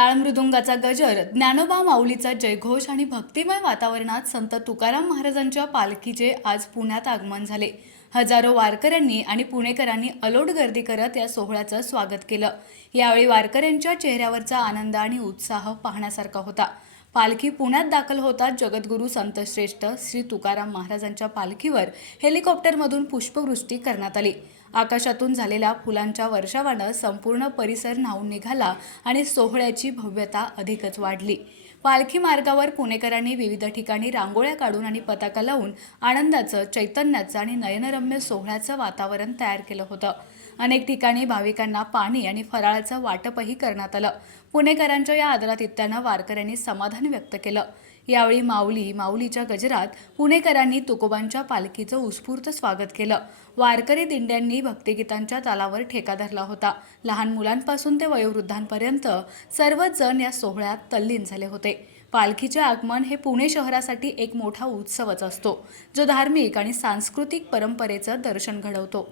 टाळ मृदुंगाचा गजर, ज्ञानोबा माऊलीचा जयघोष आणि भक्तिमय वातावरणात संत तुकाराम महाराजांच्या पालखीचे आज पुण्यात आगमन झाले। हजारो वारकऱ्यांनी आणि पुणेकरांनी अलोट गर्दी करत या सोहळ्याचं स्वागत केलं। यावेळी वारकऱ्यांच्या चेहऱ्यावरचा आनंद आणि उत्साह पाहण्यासारखा होता। पालखी पुण्यात दाखल होताच जगद्गुरू संतश्रेष्ठ श्री तुकाराम महाराजांच्या पालखीवर हेलिकॉप्टरमधून पुष्पवृष्टी करण्यात आली। आकाशातून झालेल्या फुलांच्या वर्षावानं संपूर्ण परिसर न्हाऊन निघाला आणि सोहळ्याची भव्यता अधिकच वाढली। पालखी मार्गावर पुणेकरांनी विविध ठिकाणी रांगोळ्या काढून आणि पताका लावून आनंदाचं, चैतन्याचं आणि नयनरम्य सोहळ्याचं वातावरण तयार केलं होतं। अनेक ठिकाणी भाविकांना पाणी आणि फराळाचं वाटपही करण्यात आलं। पुणेकरांच्या या आदरातिथ्यानं वारकऱ्यांनी समाधान व्यक्त केलं। यावेळी माऊलीच्या गजरात पुणेकरांनी तुकोबांच्या पालखीचं उत्स्फूर्त स्वागत केलं। वारकरी दिंड्यांनी भक्तिगीतांच्या तालावर ठेका धरला होता। लहान मुलांपासून ते वयोवृद्धांपर्यंत सर्वच जण या सोहळ्यात तल्लीन झाले होते। पालखीचे आगमन हे पुणे शहरासाठी एक मोठा उत्सवच असतो, जो धार्मिक आणि सांस्कृतिक परंपरेचं दर्शन घडवतो।